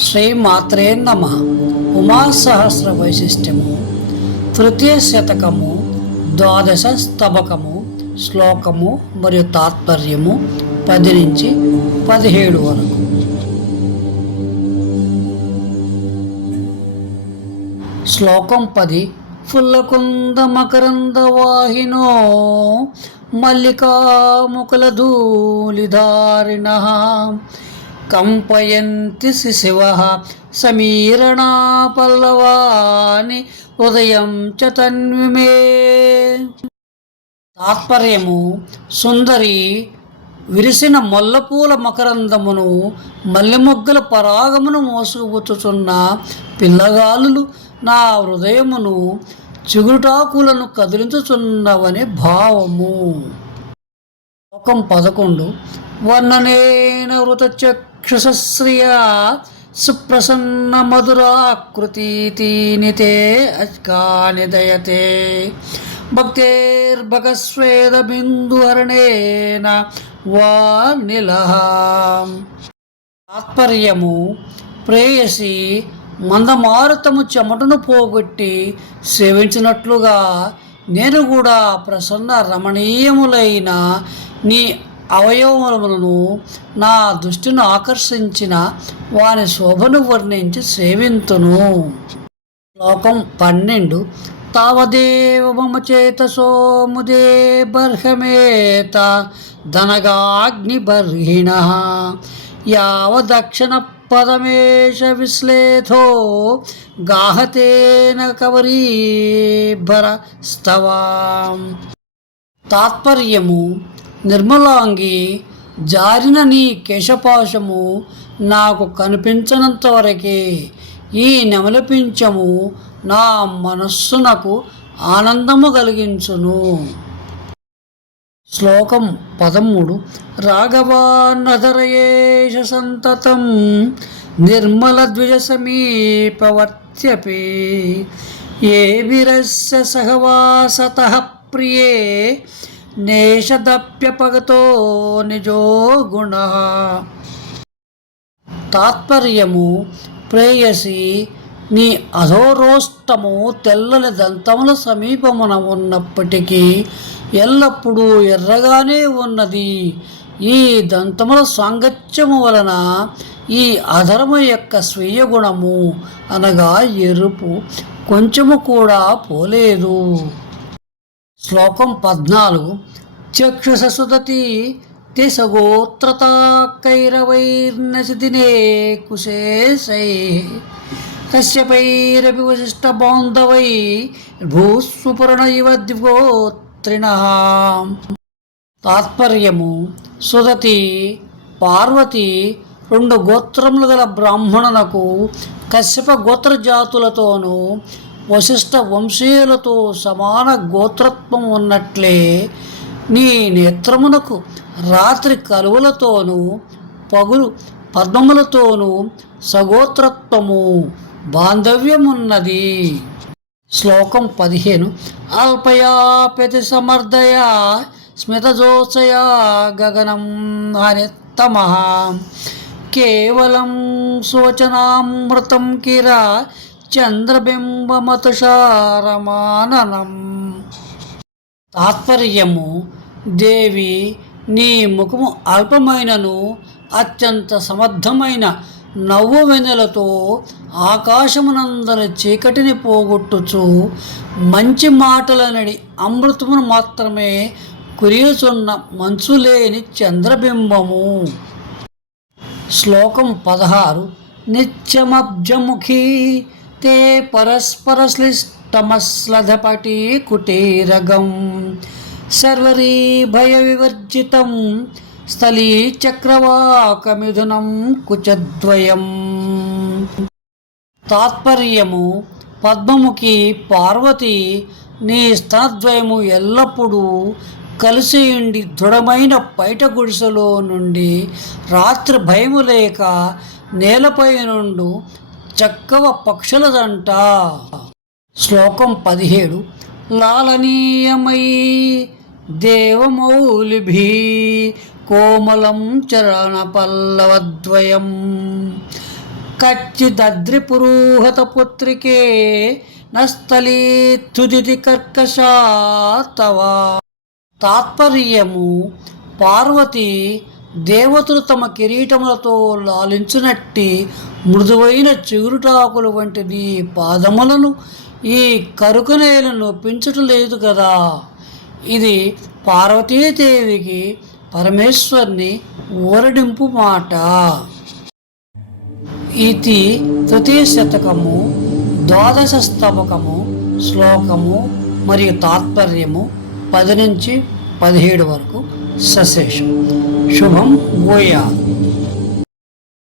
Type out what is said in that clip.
శ్రీ మాత్రే నమ. ఉమాసహస్ర వైశిష్ట్యము. తృతీయ శతకము ద్వాదశ స్తబకము శ్లోకము మరియు తాత్పర్యము పది నుంచి పదిహేడు వరకు. శ్లోకం పది. ఫుల్లకుంద మకరంద వాహినో మల్లికాముకుల ధూళిధారిణ. కంపయంతి శిశివ సమీరణా పల్లవాని ఉదయం చ తన్విమే. తాత్పర్యము సుందరి విరిసిన మొల్లపూల మకరందమును మల్లెమొగ్గల పరాగమును మోసుకుపోతున్న పిల్లగాలులు నా హృదయమును చిగురుటాకులను కదిలించుచున్నవని భావము. శ్లోకం పదకొండు. వర్ణనేన వృతచక్షుసశ్రియ సుప్రసన్న మధురాకృతీతీనితే అజ్కాని దయతే భక్తేర్భగస్వేద బిందుహరణేన వా నిలహ. తాత్పర్యము ప్రేయసి మందమారుతము చెమటను పోగొట్టి సేవించినట్లుగా నేను కూడా ప్రసన్న రమణీయములైన నీ అవయవములను నా దృష్టిని ఆకర్షించిన వాని శోభను వర్ణించి సేవింతును. శ్లోకం పన్నెండు. తావదేవ మమ చేతసో ముదే బర్హమేత ధనగాగ్నిబర్హిణ యావదక్షిణ పదమేష విశ్లేథో గాహతేన కవరీభర స్తవాం తాత్పర్యము నిర్మలాంగి జారిన నీ కేశపాశము నాకు కనిపించనంతవరకే ఈ నెమలపించము నా మనస్సునకు ఆనందము కలిగించును. శ్లోకం పదమూడు. రాఘవాన్నధరయేష సంతతం నిర్మల ద్విజ సమీపవర్త్యపి. ఏ విరస్య సహవాసత ప్రియే నేషదప్యపగతో నిజో గుణ. తాత్పర్యము ప్రేయసి నీ అధోరోష్టము తెల్లని దంతముల సమీపమున ఉన్నప్పటికీ ఎల్లప్పుడూ ఎర్రగానే ఉన్నది. ఈ దంతముల సాంగత్యము వలన ఈ అధర్మ యొక్క స్వీయ గుణము అనగా ఎరుపు కొంచెము కూడా పోలేదు. శ్లోకం పద్నాలుగు. చక్షుససుదతి తిసగోత్రతాకైరవైర్నసిదినే కుశేషై. కశ్యపైరపి వశిష్ట బాంధవై భూస్వపర్ణ ఇవ దివోత్రిణ తాత్పర్యము సుదతి పార్వతి రెండు గోత్రములు గల బ్రాహ్మణులకు కశ్యప గోత్రజాతులతోనూ వశిష్ఠ వంశీయులతో సమాన గోత్రత్వం ఉన్నట్లే నీ నేత్రమునకు రాత్రి కలువలతోనూ పగులు పద్మములతోనూ సగోత్రత్వము బాంధవ్యమున్నది. శ్లోకం పదిహేను. అల్పయా ప్రతి సమర్థయా స్మితజోచయా గగనం హరిత్తమ. కేవలం శోచనామృతం కిరా చంద్రబింబమతుషారమాననం. తాత్పర్యము దేవి నీ ముఖము అల్పమైనను అత్యంత సమర్థమైన నవ్వు వెన్నెలతో ఆకాశమునందరి చీకటిని పోగొట్టుచు మంచి మాటలనడి అమృతమును మాత్రమే కురియుచున్న మంచులేని చంద్రబింబము. శ్లోకం పదహారు. నిత్యమబ్జముఖీ తే పరస్పరశ్లిష్టమశ్లధపటి కుటీరగం. సర్వరీ భయ వివర్జితం స్థలీ చక్రవాకమిథునం కుచద్వయం. తాత్పర్యము పద్మముఖి పార్వతి నీ స్తనద్వయము ఎల్లప్పుడూ కలిసి ఉండి దృఢమైన పైట గుడిసెలో నుండి రాత్రి భయము లేక నేలపై నుండు చక్కవ పక్షులదంట. శ్లోకం పదిహేడు. లాలనీయమై దేవమౌలిభి కోమలం చరణ పల్లవద్వయం కచ్చిదద్రి పురూహత పుత్రికే నస్థలీ తుదితి కర్కశాతవా తాత్పర్యము పార్వతి దేవతలు తమ కిరీటములతో లాలించినట్టి మృదువైన చిగురుటాకులు వంటి నీ పాదములను ఈ కరుకనేలను నొప్పించటలేదు కదా. ఇది పార్వతీదేవికి పరమేశ్వర్ని ఊరడింపు మాట. ఇది తృతీయ శతకము ద్వాదశ స్తవకము శ్లోకము మరియు తాత్పర్యము పది నుంచి పదిహేడు వరకు. cessation. Shalom, voyage.